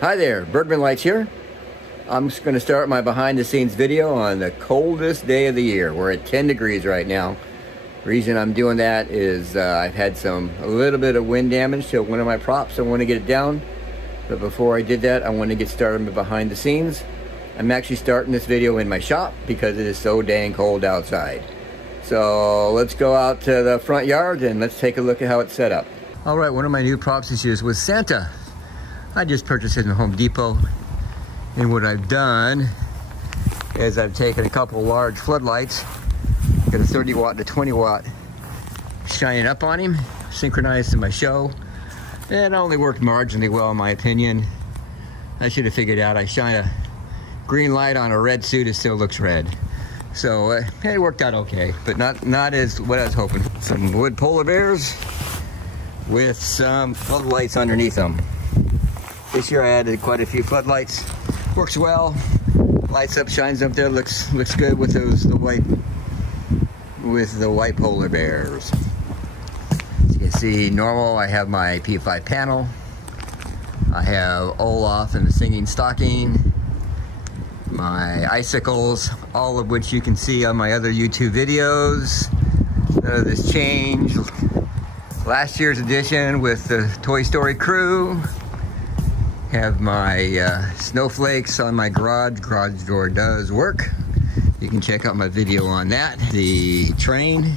Hi there, Bergman Lights here. I'm just going to start my behind the scenes video on the coldest day of the year. We're at 10 degrees right now. The reason I'm doing that is I've had a little bit of wind damage to one of my props. I want to get it down. But before I did that, I want to get started behind the scenes. I'm actually starting this video in my shop because it is so dang cold outside. So let's go out to the front yard and let's take a look at how it's set up. All right, one of my new props this year was Santa. I just purchased it in Home Depot. And what I've done is I've taken a couple large floodlights, got a 30 watt to 20 watt, shining up on him, synchronized to my show. It only worked marginally well in my opinion. I should have figured out I shine a green light on a red suit, it still looks red. So it worked out okay, but not as what I was hoping. Some wood polar bears with some floodlights underneath them. This year I added quite a few floodlights. Works well, lights up, shines up there, looks good with the white polar bears. As you can see, normal, I have my P5 panel. I have Olaf and the singing stocking, my icicles, all of which you can see on my other YouTube videos. None of this changed. Last year's edition with the Toy Story crew. Have my snowflakes on my garage door does work. You can check out my video on that. The train,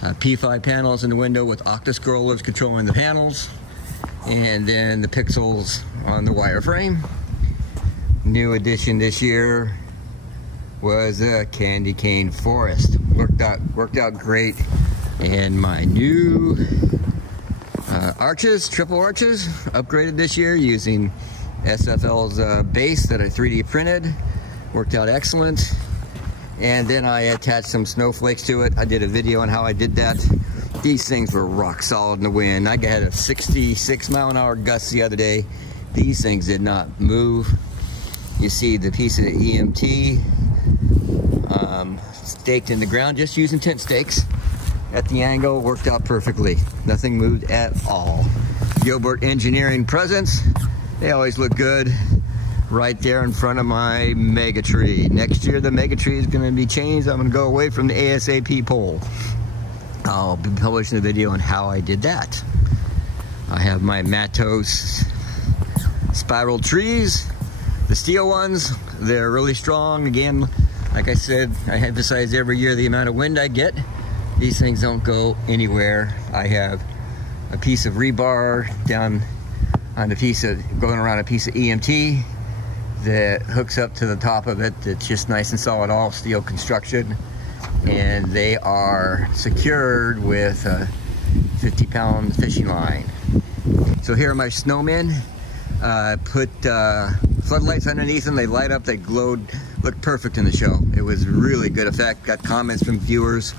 P5 panels in the window with octa-scrollers controlling the panels, and then the pixels on the wireframe. New addition this year was a candy cane forest. Worked out great. And my new arches, triple arches, upgraded this year using SFL's base that I 3D printed. Worked out excellent. And then I attached some snowflakes to it. I did a video on how I did that. These things were rock solid in the wind. I had a 66 mile an hour gust the other day. These things did not move. You see the piece of the EMT staked in the ground just using tent stakes. At the angle, worked out perfectly. Nothing moved at all. Gilbert Engineering presents. They always look good right there in front of my mega tree. Next year, the mega tree is going to be changed. I'm going to go away from the ASAP pole. I'll be publishing a video on how I did that. I have my Matos spiral trees. The steel ones, they're really strong. Again, like I said, I emphasize every year the amount of wind I get. These things don't go anywhere. I have a piece of rebar down on going around a piece of EMT that hooks up to the top of it. It's just nice and solid, all steel construction. And they are secured with a 50-pound fishing line. So here are my snowmen. Put floodlights underneath them. They light up, they glowed, looked perfect in the show. It was really good effect. Got comments from viewers.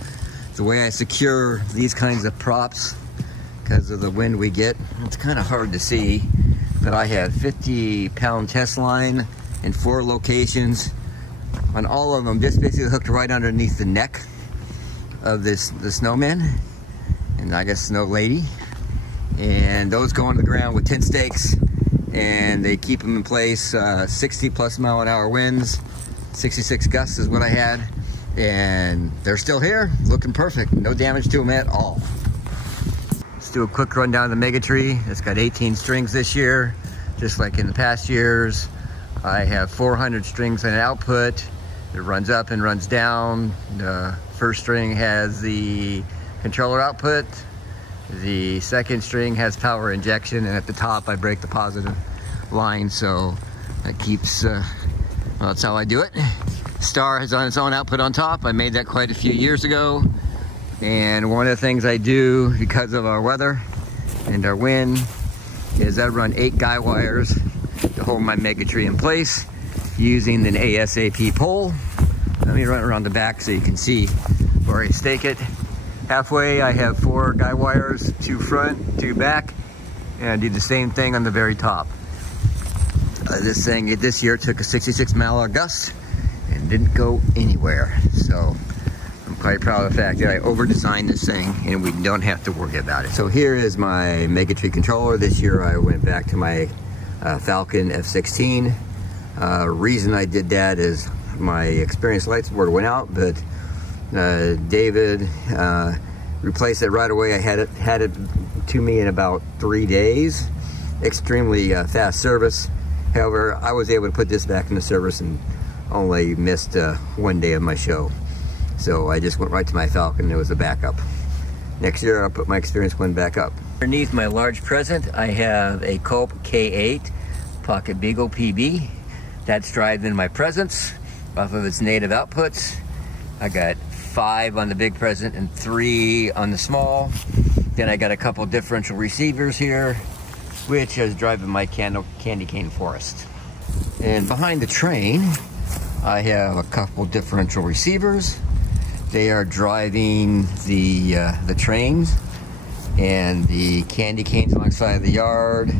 The way I secure these kinds of props, because of the wind we get, it's kind of hard to see, but I have 50-pound test line in 4 locations on all of them, just basically hooked right underneath the neck of the snowman, and I guess snow lady, and those go on the ground with tent stakes, and they keep them in place. 60+ mile an hour winds, 66 gusts is what I had. And they're still here, looking perfect. No damage to them at all. Let's do a quick rundown of the mega tree. It's got 18 strings this year, just like in the past years. I have 400 strings in output. It runs up and runs down. The first string has the controller output. The second string has power injection, and at the top I break the positive line, so that keeps, well, that's how I do it. Star has on its own output on top. I made that quite a few years ago. And one of the things I do because of our weather and our wind is I run 8 guy wires to hold my mega tree in place using an ASAP pole. Let me run around the back so you can see where I stake it. Halfway I have 4 guy wires, 2 front, 2 back, and I do the same thing on the very top. This year took a 66 mile an hour gust and didn't go anywhere. So I'm quite proud of the fact that I over-designed this thing and we don't have to worry about it. So here is my Mega Tree controller. This year I went back to my Falcon F16. Reason I did that is my experienced lights board went out, but David replaced it right away. I had it to me in about 3 days. Extremely fast service. However, I was able to put this back into service and only missed 1 day of my show. So I just went right to my Falcon. It was a backup. Next year, I'll put my experienced one back up. Underneath my large present, I have a Culp K8 Pocket Beagle PB. That's driving my presence off of its native outputs. I got 5 on the big present and 3 on the small. Then I got a couple differential receivers here, which is driving my candy cane forest. And behind the train, I have a couple differential receivers. They are driving the trains and the candy canes alongside the yard,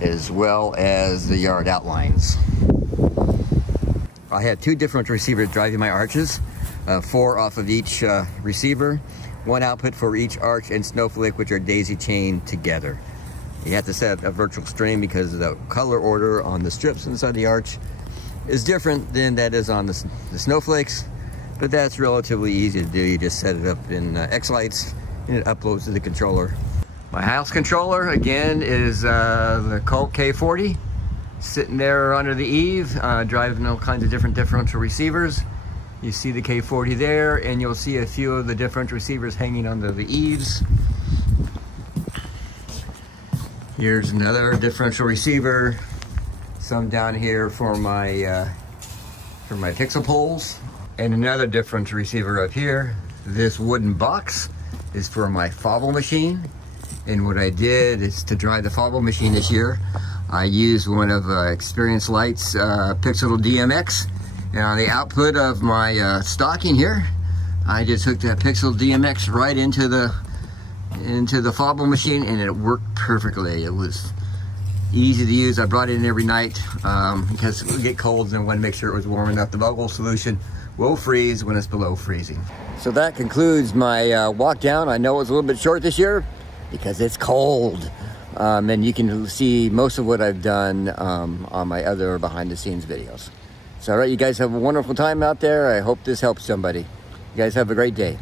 as well as the yard outlines. I have 2 different receivers driving my arches, 4 off of each receiver, 1 output for each arch and snowflake, which are daisy chained together. You have to set a virtual string because the color order on the strips inside the arch is different than that is on the snowflakes, but that's relatively easy to do. You just set it up in X-Lights and it uploads to the controller. My house controller, again, is the Culp K40, sitting there under the eave, driving all kinds of different differential receivers. You see the K40 there, and you'll see a few of the different receivers hanging under the eaves. Here's another differential receiver, some down here for my pixel poles, and another differential receiver up here. This wooden box is for my Fobble machine, and what I did is to drive the Fobble machine this year, I used one of Experience Lights Pixel DMX, and on the output of my stocking here, I just hooked that Pixel DMX right into the Fobble machine, and it worked perfectly. It was easy to use. I brought it in every night because it would get cold, and I wanted to make sure it was warm enough. The bubble solution will freeze when it's below freezing. So that concludes my walk down. I know it was a little bit short this year because it's cold. And you can see most of what I've done on my other behind the scenes videos. So all right, you guys have a wonderful time out there. I hope this helps somebody. You guys have a great day.